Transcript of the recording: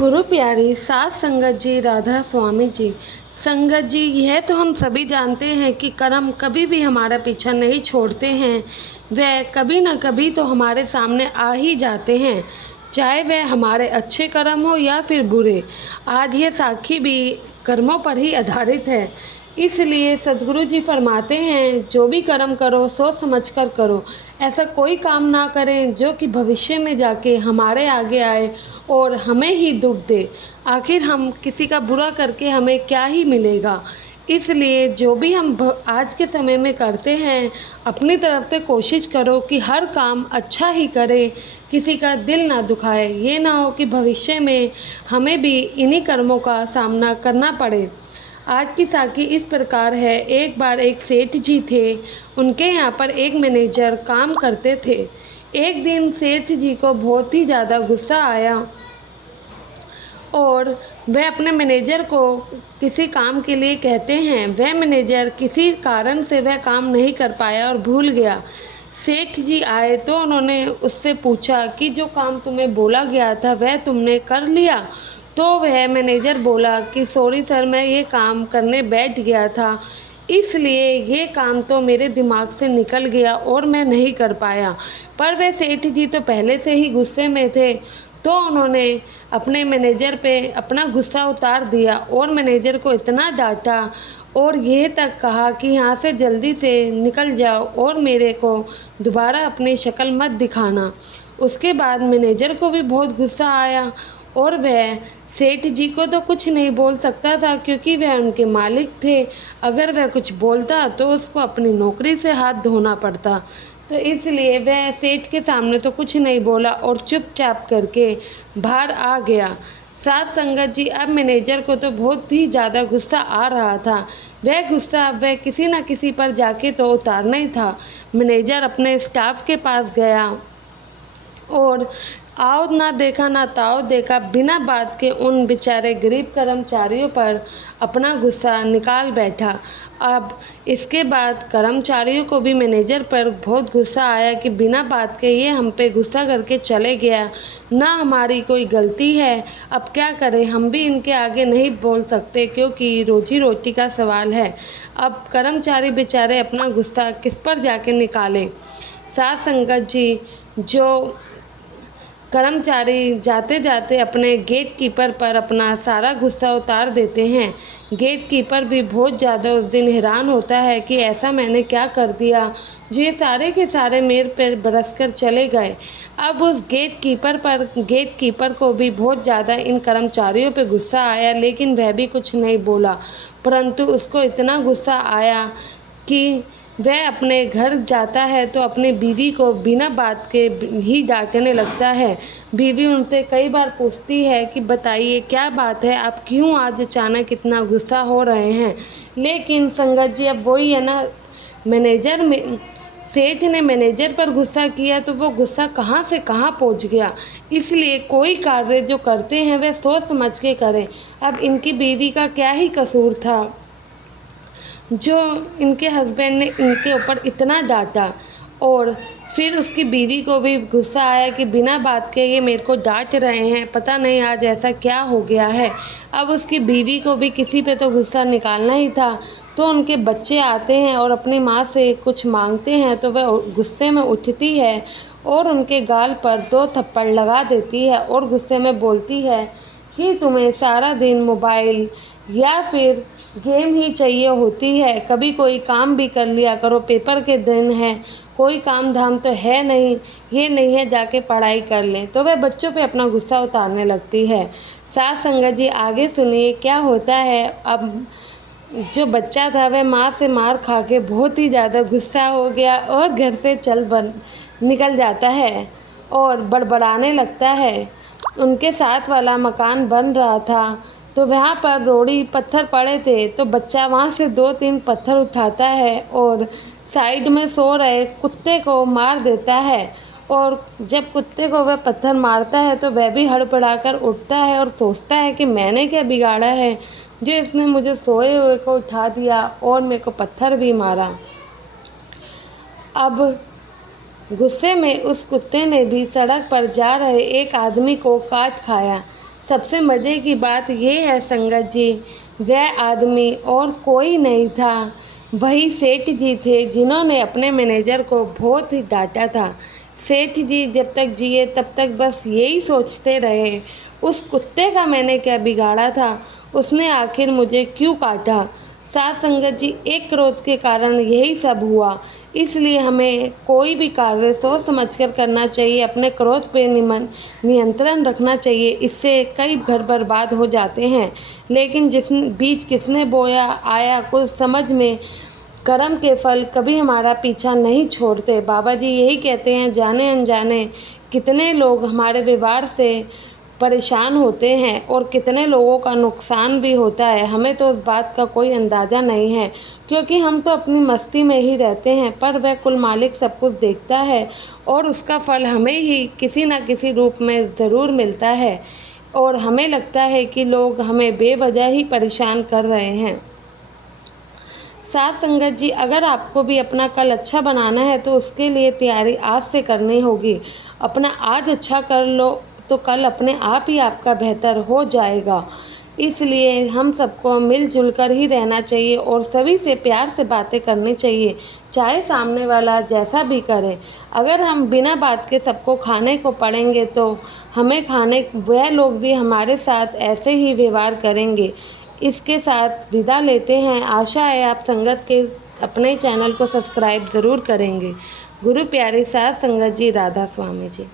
गुरु प्यारी सात संगत जी, राधा स्वामी जी। संगत जी, यह तो हम सभी जानते हैं कि कर्म कभी भी हमारा पीछा नहीं छोड़ते हैं। वह कभी न कभी तो हमारे सामने आ ही जाते हैं, चाहे वह हमारे अच्छे कर्म हो या फिर बुरे। आज ये साखी भी कर्मों पर ही आधारित है। इसलिए सदगुरु जी फरमाते हैं, जो भी कर्म करो सोच समझ कर करो। ऐसा कोई काम ना करें जो कि भविष्य में जाके हमारे आगे आए और हमें ही दुख दे। आखिर हम किसी का बुरा करके हमें क्या ही मिलेगा। इसलिए जो भी हम आज के समय में करते हैं, अपनी तरफ से कोशिश करो कि हर काम अच्छा ही करें, किसी का दिल ना दुखाए। ये ना हो कि भविष्य में हमें भी इन्हीं कर्मों का सामना करना पड़े। आज की साखी इस प्रकार है। एक बार एक सेठ जी थे। उनके यहाँ पर एक मैनेजर काम करते थे। एक दिन सेठ जी को बहुत ही ज़्यादा गुस्सा आया और वह अपने मैनेजर को किसी काम के लिए कहते हैं। वह मैनेजर किसी कारण से वह काम नहीं कर पाया और भूल गया। सेठ जी आए तो उन्होंने उससे पूछा कि जो काम तुम्हें बोला गया था वह तुमने कर लिया? तो वह मैनेजर बोला कि सॉरी सर, मैं ये काम करने बैठ गया था, इसलिए ये काम तो मेरे दिमाग से निकल गया और मैं नहीं कर पाया। पर वह सेठ जी तो पहले से ही गुस्से में थे, तो उन्होंने अपने मैनेजर पे अपना गुस्सा उतार दिया और मैनेजर को इतना डांटा और यह तक कहा कि यहाँ से जल्दी से निकल जाओ और मेरे को दोबारा अपनी शक्ल मत दिखाना। उसके बाद मैनेजर को भी बहुत गुस्सा आया और वह सेठ जी को तो कुछ नहीं बोल सकता था, क्योंकि वह उनके मालिक थे। अगर वह कुछ बोलता तो उसको अपनी नौकरी से हाथ धोना पड़ता। तो इसलिए वह सेठ के सामने तो कुछ नहीं बोला और चुपचाप करके बाहर आ गया। साथ संगत जी, अब मैनेजर को तो बहुत ही ज़्यादा गुस्सा आ रहा था। वह गुस्सा वह किसी न किसी पर जाके तो उतारना ही था। मैनेजर अपने स्टाफ के पास गया और आओ ना देखा ना ताओ देखा, बिना बात के उन बेचारे गरीब कर्मचारियों पर अपना गुस्सा निकाल बैठा। अब इसके बाद कर्मचारियों को भी मैनेजर पर बहुत गुस्सा आया कि बिना बात के ये हम पे गुस्सा करके चले गया, ना हमारी कोई गलती है। अब क्या करें, हम भी इनके आगे नहीं बोल सकते क्योंकि रोजी रोटी का सवाल है। अब कर्मचारी बेचारे अपना गुस्सा किस पर जाके निकालें। साथ संगत जी, जो कर्मचारी जाते जाते अपने गेट कीपर पर अपना सारा गुस्सा उतार देते हैं। गेट कीपर भी बहुत ज़्यादा उस दिन हैरान होता है कि ऐसा मैंने क्या कर दिया जो ये सारे के सारे मेरे पर बरस कर चले गए। अब उस गेट कीपर को भी बहुत ज़्यादा इन कर्मचारियों पर गुस्सा आया, लेकिन वह भी कुछ नहीं बोला। परंतु उसको इतना गुस्सा आया कि वह अपने घर जाता है तो अपनी बीवी को बिना बात के ही डांटने लगता है। बीवी उनसे कई बार पूछती है कि बताइए क्या बात है, आप क्यों आज अचानक इतना गुस्सा हो रहे हैं। लेकिन संगत जी, अब वही है ना, सेठ ने मैनेजर पर गुस्सा किया तो वो गुस्सा कहाँ से कहाँ पहुँच गया। इसलिए कोई कार्य जो करते हैं वह सोच समझ के करें। अब इनकी बीवी का क्या ही कसूर था जो इनके हस्बैंड ने इनके ऊपर इतना डांटा। और फिर उसकी बीवी को भी गुस्सा आया कि बिना बात के ये मेरे को डांट रहे हैं, पता नहीं आज ऐसा क्या हो गया है। अब उसकी बीवी को भी किसी पे तो गुस्सा निकालना ही था। तो उनके बच्चे आते हैं और अपनी माँ से कुछ मांगते हैं तो वह गुस्से में उठती है और उनके गाल पर 2 थप्पड़ लगा देती है और गुस्से में बोलती है कि तुम्हें सारा दिन मोबाइल या फिर गेम ही चाहिए होती है, कभी कोई काम भी कर लिया करो, पेपर के दिन है, कोई काम धाम तो है नहीं, ये नहीं है जाके पढ़ाई कर लें। तो वह बच्चों पे अपना गुस्सा उतारने लगती है। साथ संगत जी, आगे सुनिए क्या होता है। अब जो बच्चा था वह माँ से मार खा के बहुत ही ज़्यादा गुस्सा हो गया और घर से निकल जाता है और बड़बड़ाने लगता है। उनके साथ वाला मकान बन रहा था तो वहाँ पर रोड़ी पत्थर पड़े थे, तो बच्चा वहाँ से 2-3 पत्थर उठाता है और साइड में सो रहे कुत्ते को मार देता है। और जब कुत्ते को वह पत्थर मारता है तो वह भी हड़बड़ाकर उठता है और सोचता है कि मैंने क्या बिगाड़ा है जो इसने मुझे सोए हुए को उठा दिया और मेरे को पत्थर भी मारा। अब गुस्से में उस कुत्ते ने भी सड़क पर जा रहे एक आदमी को काट खाया। सबसे मज़े की बात ये है संगत जी, वह आदमी और कोई नहीं था, वही सेठ जी थे जिन्होंने अपने मैनेजर को बहुत ही डांटा था। सेठ जी जब तक जिए तब तक बस यही सोचते रहे, उस कुत्ते का मैंने क्या बिगाड़ा था, उसने आखिर मुझे क्यों काटा। साथ संगत जी, एक क्रोध के कारण यही सब हुआ, इसलिए हमें कोई भी कार्य सोच समझकर करना चाहिए, अपने क्रोध पे नियंत्रण रखना चाहिए। इससे कई घर बर्बाद हो जाते हैं, लेकिन जिस बीज किसने बोया आया कुछ समझ में, कर्म के फल कभी हमारा पीछा नहीं छोड़ते। बाबा जी यही कहते हैं, जाने अनजाने कितने लोग हमारे व्यवहार से परेशान होते हैं और कितने लोगों का नुकसान भी होता है, हमें तो उस बात का कोई अंदाज़ा नहीं है, क्योंकि हम तो अपनी मस्ती में ही रहते हैं। पर वह कुल मालिक सब कुछ देखता है और उसका फल हमें ही किसी न किसी रूप में ज़रूर मिलता है, और हमें लगता है कि लोग हमें बेवजह ही परेशान कर रहे हैं। साथ संगत जी, अगर आपको भी अपना कल अच्छा बनाना है तो उसके लिए तैयारी आज से करनी होगी। अपना आज अच्छा कर लो तो कल अपने आप ही आपका बेहतर हो जाएगा। इसलिए हम सबको मिलजुल कर ही रहना चाहिए और सभी से प्यार से बातें करनी चाहिए, चाहे सामने वाला जैसा भी करे। अगर हम बिना बात के सबको खाने को पड़ेंगे तो हमें खाने वह लोग भी हमारे साथ ऐसे ही व्यवहार करेंगे। इसके साथ विदा लेते हैं। आशा है आप संगत के अपने चैनल को सब्सक्राइब ज़रूर करेंगे। गुरु प्यारे साथ संगत जी, राधा स्वामी जी।